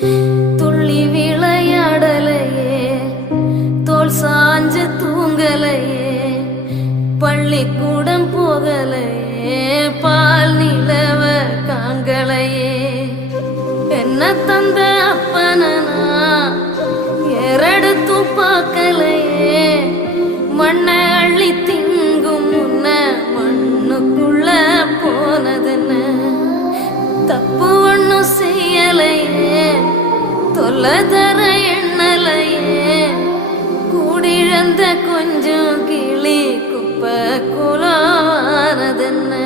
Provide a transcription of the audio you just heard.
துள்ளி விளையாடலையே, தோல் சாஞ்சு தூங்கலையே, பள்ளிக்கூடம் போகலையே, பால் நிலவ காங்கலையே. என்ன தந்த அப்பனா ஏறெடுத்து பார்க்கலையே, மண்ணை அள்ளி திங்கும் முன்ன மண்ணுக்குள்ள போனதுன்னு. தப்பு ஒன்னும் செய்யலையே, தொல்லை தர எண்ணலையே, கூடிழந்த கொஞ்சம் கிளி குப்பை குலவானதுன்னு.